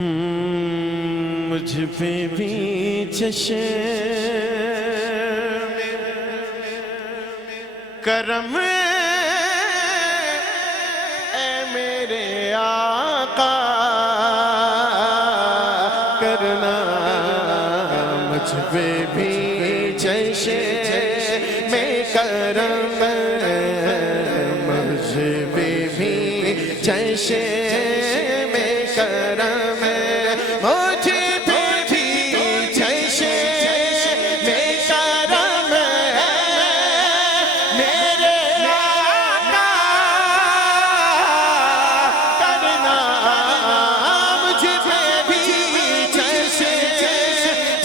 مجھ پہ بھی چشم کرم اے میرے آقا کرنا، مجھ پہ بھی چشم کرم، مجھ پہ بھی چشم کرم، مجھ پہ بھی چشم کرم میرے آقا کرنا، مجھ پہ بھی چشم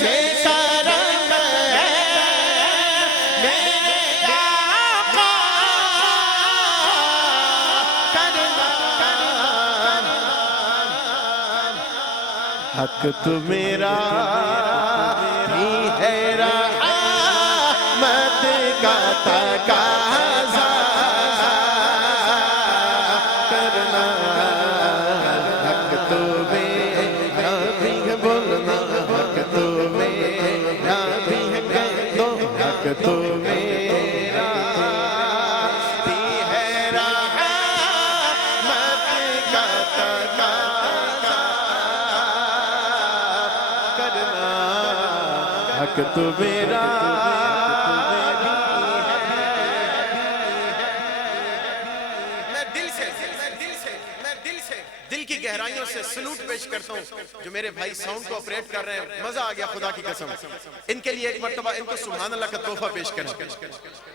کرم میرے آقا کرنا، حق تو میرا بھی ہے رحمت کا تقاضا کرنا، حق تو میرا بھی ہے بولنا، حق تو میرا بھی ہے کہہ دو، حق تو میرا بھی ہے رحمت کا تقاضا کرنا، حق تو میرا دل کی گہرائیوں سے سلوٹ پیش کرتا ہوں جو میرے بھائی ساؤنڈ کو آپریٹ کر رہے ہیں، مزہ آ گیا خدا کی قسم، ان کے لیے ایک مرتبہ ان کو سبحان اللہ کا تحفہ پیش کریں۔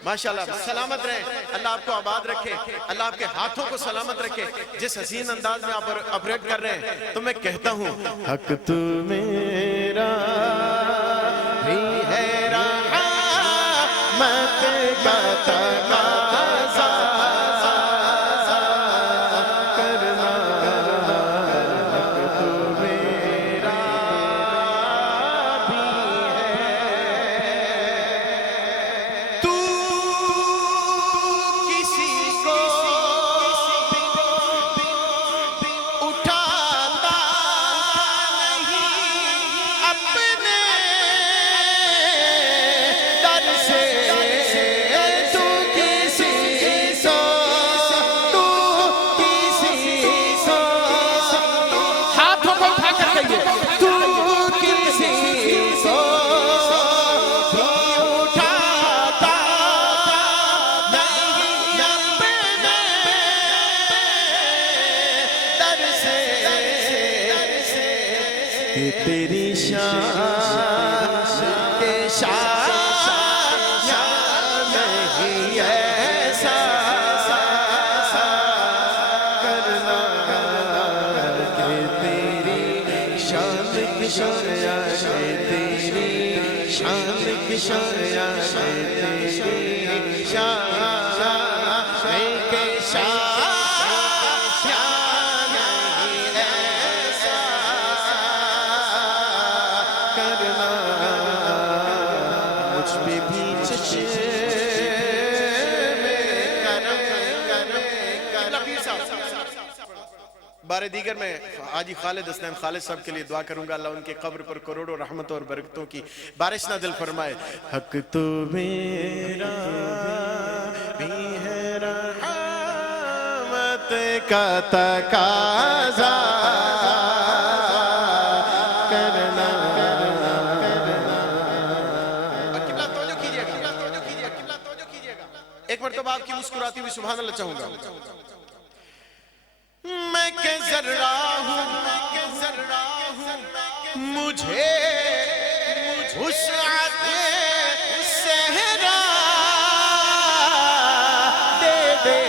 ماشاءاللہ سلامت رہیں، اللہ آپ کو آباد رکھے، اللہ آپ کے ہاتھوں کو سلامت رکھے، جس حسین انداز میں آپ آپریٹ کر رہے ہیں تو میں کہتا ہوں حق تو میرا بھی ہے رحمت کا تقاضا کرنا، حق تو میرا بھی ہے، تو کسی کو اٹھاتا نہیں اپنے در سے، تو کسی کو ہاتھوں کو اٹھا کر کہیے، تو کسی کو بھی اٹھاتا نہیں اپنے در سے، کہ تیری شان کے شان نہیں ایسا کرنا، کہ تیری شان کی شان، تیری شان کی شان، تیری شان کے شان نہیں ایسا کرنا، مجھ پہ بھی چشم بار دیگر میں حاجی خالد اسلام خالد صاحب کے لیے دعا کروں گا، اللہ ان کے قبر پر کروڑوں رحمتوں اور برکتوں کی بارش نازل فرمائے۔ حق تو میرا بھی ہے رحمت کا تقاضا کرنا، ایک مرتبہ آپ کی مسکراتی ہوئی سبحان اللہ چاہوں گا۔ میں کہ ذرہ ہوں مجھے وسعت صحرا دے دے،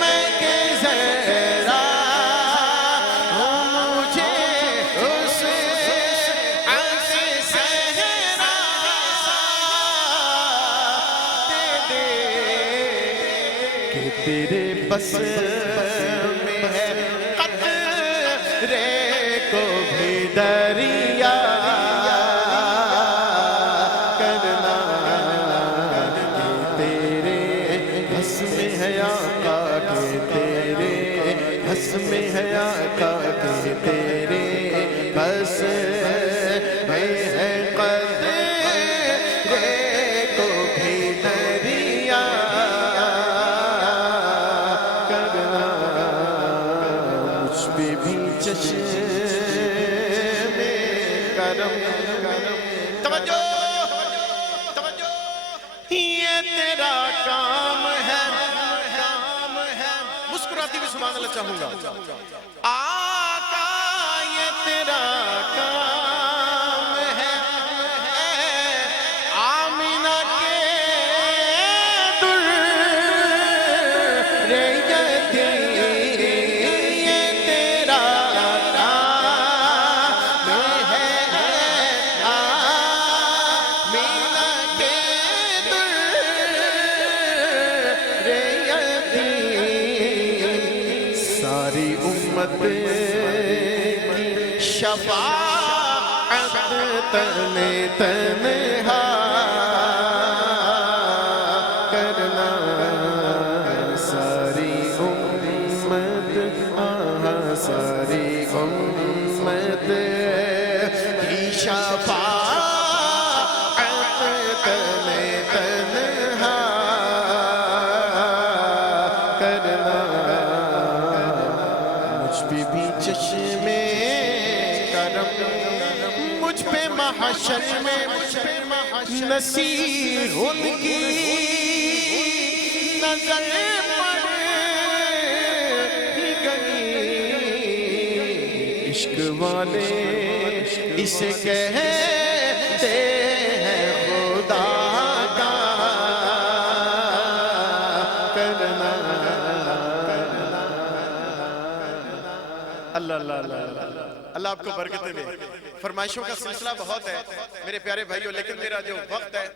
میں کہ ذرہ ہوں مجھے وسعت صحرا دے دے، کہ تیرے بس میں ہے قطرے کو بھی دریا کرنا، کہ تیرے بس میں ہے آقا، کہ تیرے بس میں ہے آقا، کہ تیرے چشم کرم توجہ توجہ یہ تیرا کام ہے مسکراتی ہوئی سبحان اللہ چاہوں گا آقا یہ تیرا کام ہے آمینہ کے درریتی یہ تیرا کام ہے آمینہ کے درریتی ساری امت کی شفاعت تنہا کرنا ساری امت ساری امت کی شفاعت تنہا کرنا مجھ پہ بھی چشم کرم مجھ پہ محشر میں نصیر ان کی نظر پڑ گئی عشق والے اسے کہتے ہیں خدا کا کرنا اللہ اللہ اللہ اللہ آپ کو برکتیں دے فرمائشوں کا سلسلہ بہت ہے میرے پیارے بھائیوں لیکن میرا جو وقت ہے